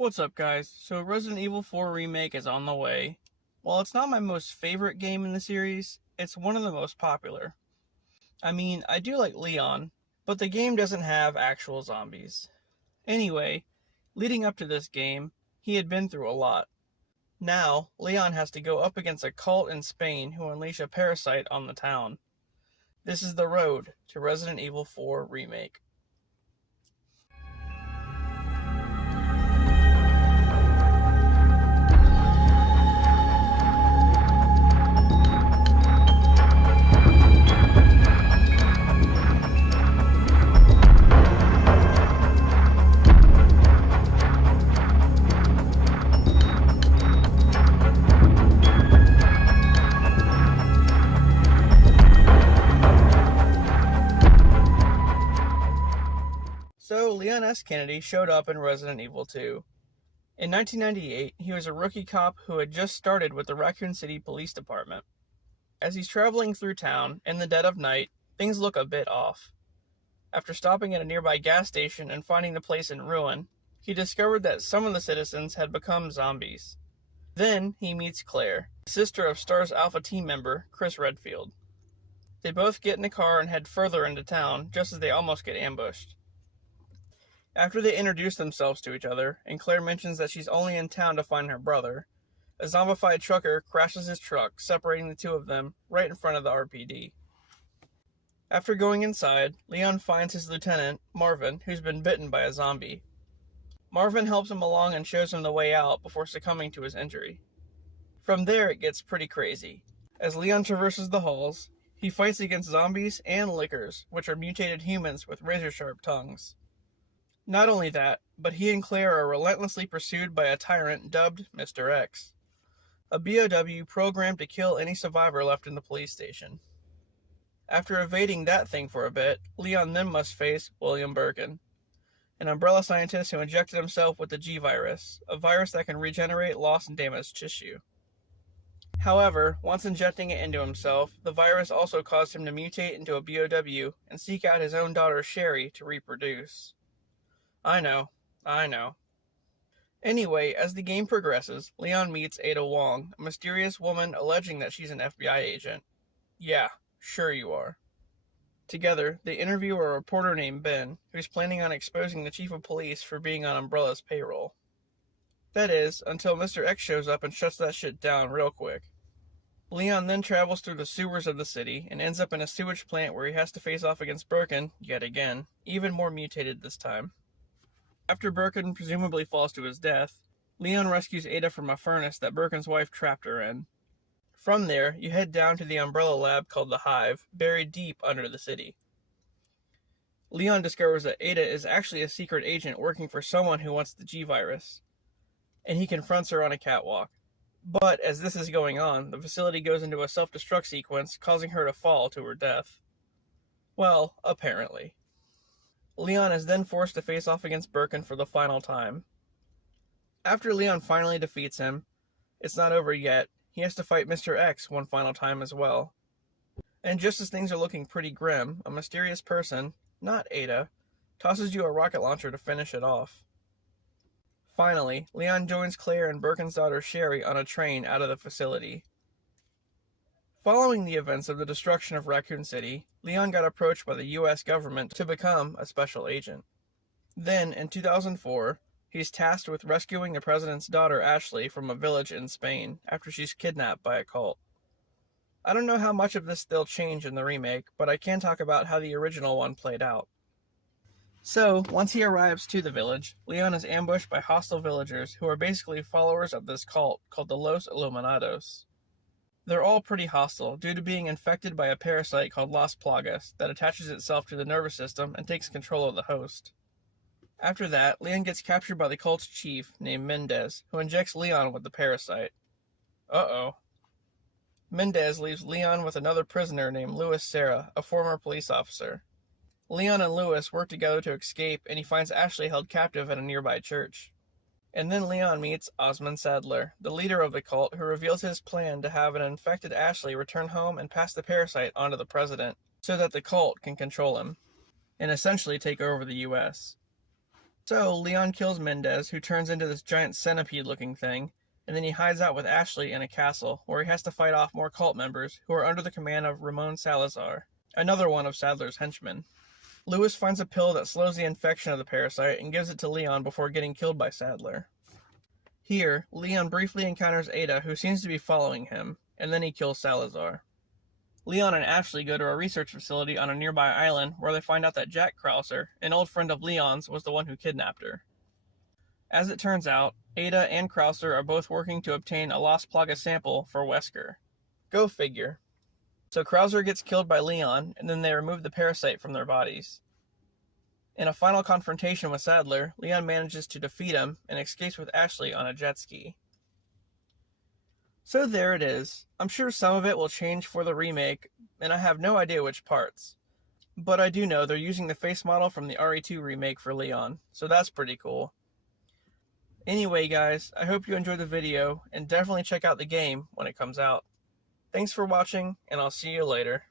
What's up, guys? So Resident Evil 4 Remake is on the way. While it's not my most favorite game in the series, it's one of the most popular. I mean, I do like Leon, but the game doesn't have actual zombies. Anyway, leading up to this game, he had been through a lot. Now, Leon has to go up against a cult in Spain who unleash a parasite on the town. This is the road to Resident Evil 4 Remake. So, Leon S. Kennedy showed up in Resident Evil 2. In 1998, he was a rookie cop who had just started with the Raccoon City Police Department. As he's traveling through town, in the dead of night, things look a bit off. After stopping at a nearby gas station and finding the place in ruin, he discovered that some of the citizens had become zombies. Then he meets Claire, sister of STAR's Alpha team member, Chris Redfield. They both get in a car and head further into town, just as they almost get ambushed. After they introduce themselves to each other, and Claire mentions that she's only in town to find her brother, a zombified trucker crashes his truck, separating the two of them right in front of the RPD. After going inside, Leon finds his lieutenant, Marvin, who's been bitten by a zombie. Marvin helps him along and shows him the way out before succumbing to his injury. From there, it gets pretty crazy. As Leon traverses the halls, he fights against zombies and lickers, which are mutated humans with razor-sharp tongues. Not only that, but he and Claire are relentlessly pursued by a tyrant dubbed Mr. X, a BOW programmed to kill any survivor left in the police station. After evading that thing for a bit, Leon then must face William Birkin, an umbrella scientist who injected himself with the G-Virus, a virus that can regenerate lost and damaged tissue. However, once injecting it into himself, the virus also caused him to mutate into a BOW and seek out his own daughter Sherry to reproduce. I know. Anyway, as the game progresses, Leon meets Ada Wong, a mysterious woman alleging that she's an FBI agent. Yeah, sure you are. Together, they interview a reporter named Ben, who's planning on exposing the chief of police for being on Umbrella's payroll. That is, until Mr. X shows up and shuts that shit down real quick. Leon then travels through the sewers of the city and ends up in a sewage plant where he has to face off against Birkin, yet again, even more mutated this time. After Birkin presumably falls to his death, Leon rescues Ada from a furnace that Birkin's wife trapped her in. From there, you head down to the Umbrella lab called the Hive, buried deep under the city. Leon discovers that Ada is actually a secret agent working for someone who wants the G-Virus, and he confronts her on a catwalk. But as this is going on, the facility goes into a self-destruct sequence, causing her to fall to her death. Well, apparently. Leon is then forced to face off against Birkin for the final time. After Leon finally defeats him, it's not over yet. He has to fight Mr. X one final time as well. And just as things are looking pretty grim, a mysterious person, not Ada, tosses you a rocket launcher to finish it off. Finally, Leon joins Claire and Birkin's daughter Sherry on a train out of the facility. Following the events of the destruction of Raccoon City, Leon got approached by the US government to become a special agent. Then, in 2004, he's tasked with rescuing the president's daughter Ashley from a village in Spain after she's kidnapped by a cult. I don't know how much of this they'll change in the remake, but I can talk about how the original one played out. So, once he arrives to the village, Leon is ambushed by hostile villagers who are basically followers of this cult called the Los Iluminados. They're all pretty hostile due to being infected by a parasite called Las Plagas that attaches itself to the nervous system and takes control of the host. After that, Leon gets captured by the cult's chief named Mendez, who injects Leon with the parasite. Uh-oh. Mendez leaves Leon with another prisoner named Louis Serra, a former police officer. Leon and Louis work together to escape, and he finds Ashley held captive at a nearby church. And then Leon meets Osmond Sadler, the leader of the cult, who reveals his plan to have an infected Ashley return home and pass the parasite onto the president, so that the cult can control him, and essentially take over the US. So Leon kills Mendez, who turns into this giant centipede-looking thing, and then he hides out with Ashley in a castle, where he has to fight off more cult members, who are under the command of Ramon Salazar, another one of Sadler's henchmen. Lewis finds a pill that slows the infection of the parasite and gives it to Leon before getting killed by Sadler. Here, Leon briefly encounters Ada, who seems to be following him, and then he kills Salazar. Leon and Ashley go to a research facility on a nearby island where they find out that Jack Krauser, an old friend of Leon's, was the one who kidnapped her. As it turns out, Ada and Krauser are both working to obtain a Las Plagas sample for Wesker. Go figure. So Krauser gets killed by Leon, and then they remove the parasite from their bodies. In a final confrontation with Sadler, Leon manages to defeat him and escapes with Ashley on a jet ski. So there it is. I'm sure some of it will change for the remake, and I have no idea which parts. But I do know they're using the face model from the RE2 remake for Leon, so that's pretty cool. Anyway guys, I hope you enjoyed the video, and definitely check out the game when it comes out. Thanks for watching, and I'll see you later.